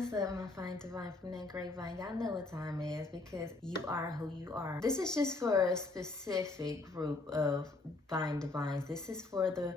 What's up, my fine divine from that grapevine? Y'all know what time it is because you are who you are. This is just for a specific group of fine divines. This is for the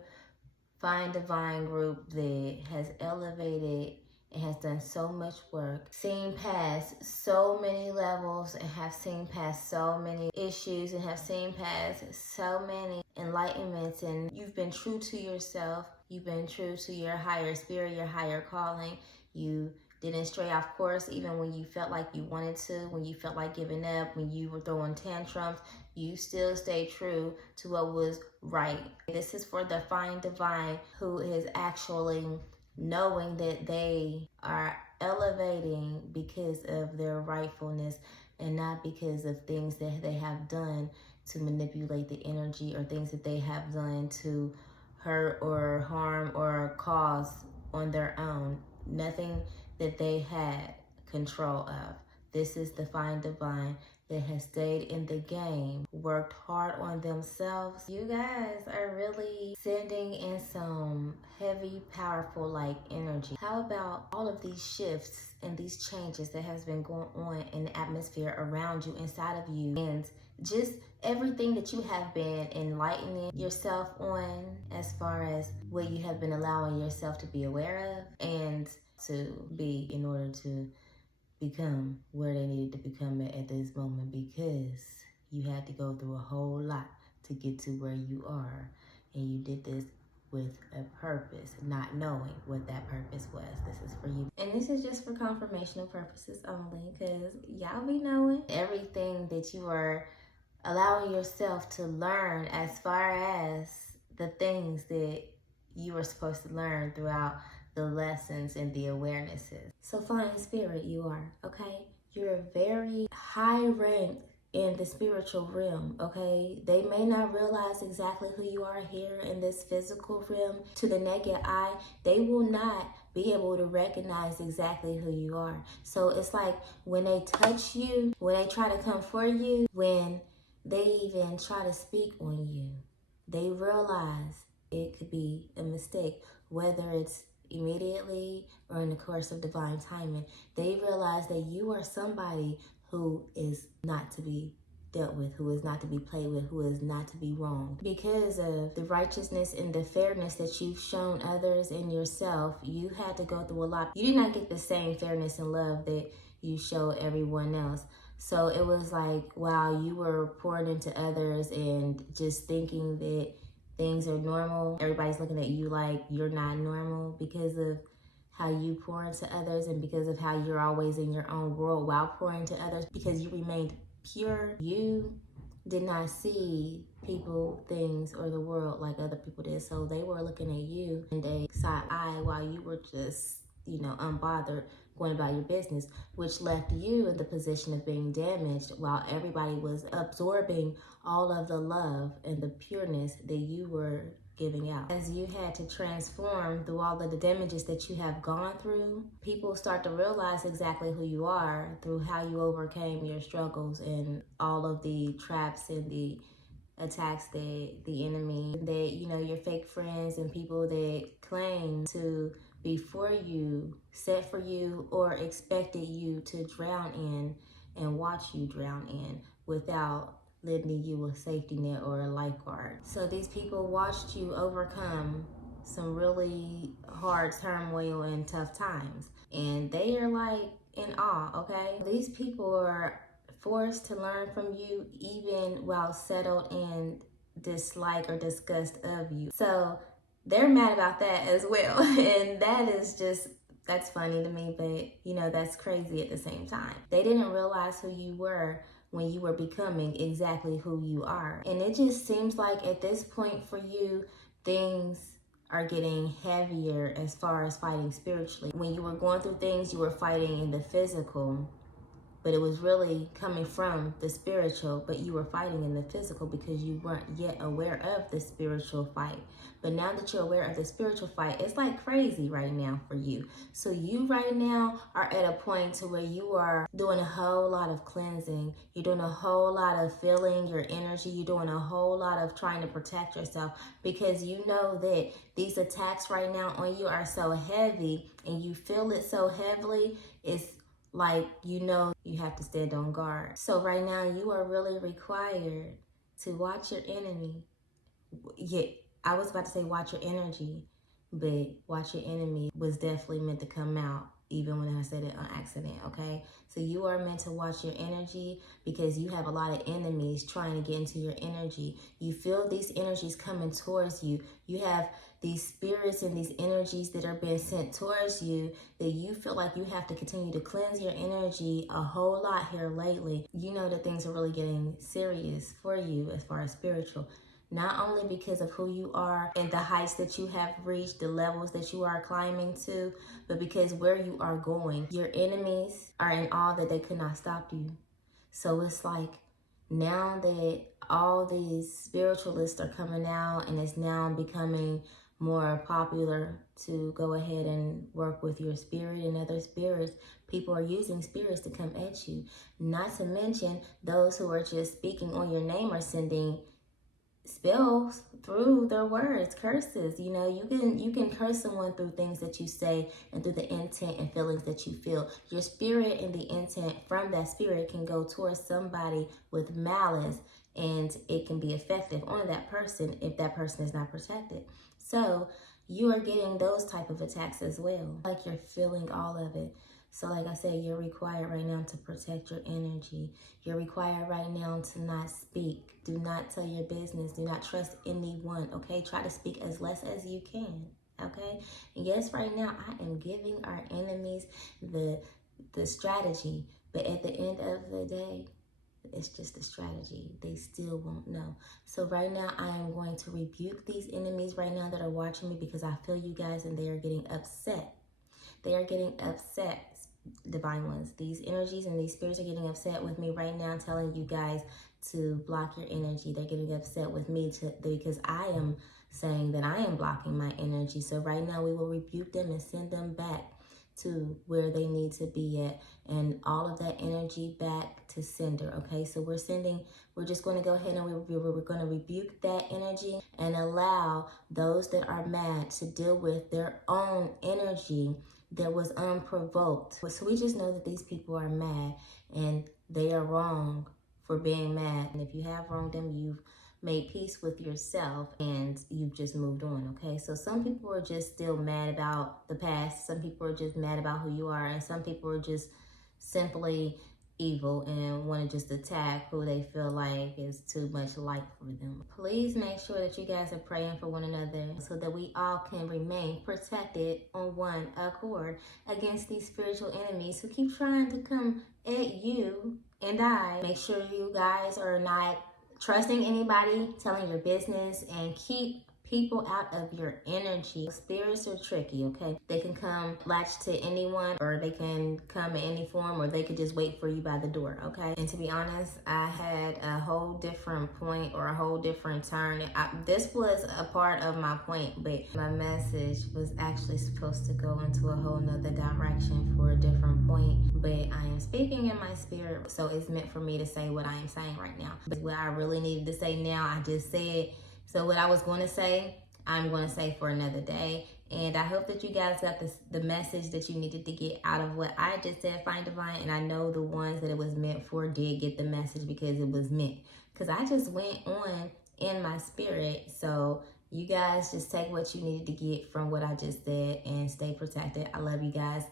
fine divine group that has elevated and has done so much work, seen past so many levels and have seen past so many issues and have seen past so many enlightenments, and you've been true to yourself. You've been true to your higher spirit, your higher calling. You didn't stray off course even when you felt like you wanted to, when you felt like giving up, when you were throwing tantrums. You still stay true to what was right. This is for the fine divine who is actually knowing that they are elevating because of their rightfulness and not because of things that they have done to manipulate the energy or things that they have done to hurt or harm or cause on their own. Nothing that they had control of. This is the fine divine that has stayed in the game, worked hard on themselves. You guys are really sending in some heavy, powerful like energy. How about all of these shifts and these changes that has been going on in the atmosphere around you, inside of you, and just everything that you have been enlightening yourself on as far as what you have been allowing yourself to be aware of and to be in order to become where they needed to become at this moment, because you had to go through a whole lot to get to where you are, and you did this with a purpose, not knowing what that purpose was. This is for you, and this is just for confirmational purposes only, because y'all be knowing everything that you are allowing yourself to learn as far as the things that you were supposed to learn throughout the lessons and the awarenesses. So fine spirit you are, okay? You're very high rank in the spiritual realm, okay? They may not realize exactly who you are here in this physical realm. To the naked eye, they will not be able to recognize exactly who you are. So it's like when they touch you, when they try to come for you, when they even try to speak on you, they realize it could be a mistake, whether it's immediately or in the course of divine timing. They realize that you are somebody who is not to be dealt with, who is not to be played with, who is not to be wronged. Because of the righteousness and the fairness that you've shown others and yourself, you had to go through a lot. You did not get the same fairness and love that you show everyone else. So it was like, wow, you were pouring into others and just thinking that things are normal. Everybody's looking at you like you're not normal because of how you pour into others and because of how you're always in your own world while pouring to others, because you remained pure. You did not see people, things, or the world like other people did. So they were looking at you and they side eye while you were just, unbothered, going about your business, which left you in the position of being damaged while everybody was absorbing all of the love and the pureness that you were giving out. As you had to transform through all of the damages that you have gone through, people start to realize exactly who you are through how you overcame your struggles and all of the traps and the attacks that the enemy, that your fake friends and people that claim to be for you, set for you, or expected you to drown in and watch you drown in without lending you a safety net or a lifeguard. So these people watched you overcome some really hard turmoil and tough times, and they are like in awe, okay? These people are forced to learn from you even while settled in dislike or disgust of you. So they're mad about that as well. And that's funny to me, but that's crazy at the same time. They didn't realize who you were when you were becoming exactly who you are. And it just seems like at this point for you, things are getting heavier as far as fighting spiritually. When you were going through things, you were fighting in the physical. but it was really coming from the spiritual, but you were fighting in the physical because you weren't yet aware of the spiritual fight. But now that you're aware of the spiritual fight, it's like crazy right now for you. So you right now are at a point to where you are doing a whole lot of cleansing. You're doing a whole lot of feeling your energy. You're doing a whole lot of trying to protect yourself because you know that these attacks right now on you are so heavy and you feel it so heavily. It's like, you know, you have to stand on guard. So right now you are really required to watch your enemy. Yeah, I was about to say watch your energy, but watch your enemy was definitely meant to come out even when I said it on accident, okay? So you are meant to watch your energy because you have a lot of enemies trying to get into your energy. You feel these energies coming towards you. You have these spirits and these energies that are being sent towards you that you feel like you have to continue to cleanse your energy a whole lot here lately. You know that things are really getting serious for you as far as spiritual. Not only because of who you are and the heights that you have reached, the levels that you are climbing to, but because where you are going. Your enemies are in awe that they could not stop you. So it's like now that all these spiritualists are coming out and it's now becoming more popular to go ahead and work with your spirit and other spirits, people are using spirits to come at you. Not to mention those who are just speaking on your name are sending spells through their words, curses. You know, you can curse someone through things that you say and through the intent and feelings that you feel. Your spirit and the intent from that spirit can go towards somebody with malice, and it can be effective on that person if that person is not protected. So you are getting those type of attacks as well, like you're feeling all of it. So like I said, you're required right now to protect your energy. You're required right now to not speak. Do not tell your business. Do not trust anyone, okay? Try to speak as less as you can, okay? And yes, right now I am giving our enemies the strategy, but at the end of the day, it's just a strategy. They still won't know. So right now I am going to rebuke these enemies right now that are watching me because I feel you guys and they are getting upset. They are getting upset, divine ones. These energies and these spirits are getting upset with me right now, telling you guys to block your energy. They're getting upset with me because I am saying that I am blocking my energy. So right now we will rebuke them and send them back to where they need to be at, and all of that energy back to sender. Okay, so we're just going to go ahead and we're going to rebuke that energy and allow those that are mad to deal with their own energy that was unprovoked. So we just know that these people are mad and they are wrong for being mad. And if you have wronged them, you've made peace with yourself and you've just moved on, okay? So some people are just still mad about the past. Some people are just mad about who you are. And some people are just simply evil and want to just attack who they feel like is too much light for them. Please make sure that you guys are praying for one another so that we all can remain protected on one accord against these spiritual enemies who keep trying to come at you and I. Make sure you guys are not trusting anybody, telling your business, and keep people out of your energy. Spirits are tricky, okay? They can come latch to anyone, or they can come in any form, or they could just wait for you by the door, okay? And to be honest, I had a whole different point or a whole different turn. This was a part of my point, but my message was actually supposed to go into a whole nother direction for a different point. But I am speaking in my spirit, so it's meant for me to say what I am saying right now. But what I really needed to say now, I just said. So what I was going to say, I'm going to say for another day. And I hope that you guys got the message that you needed to get out of what I just said, Find Divine. And I know the ones that it was meant for did get the message because it was meant. Because I just went on in my spirit. So you guys just take what you needed to get from what I just said and stay protected. I love you guys.